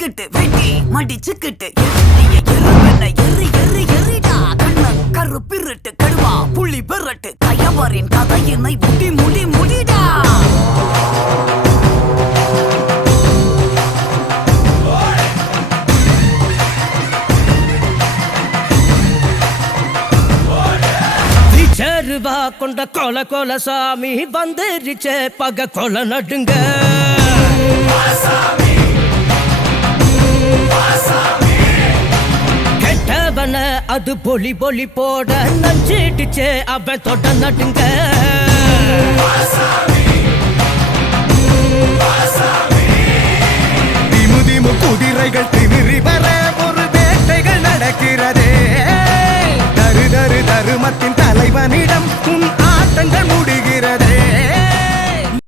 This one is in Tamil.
அடிச்சுக்கிட்டு வெட்டி மடிச்சுக்கிட்டு எரிடா கண்ணன் கருப்பிருட்டு கடுவா புள்ளி பெறட்டு கயவரின் கதையினை முடிடா. ரூபா கொண்ட கொல சாமி வந்துருச்சே பக கொல நடுங்க. கெட்டவன அது பொலி போட நஞ்சிடுச்சே அவன் தொட நடுங்க.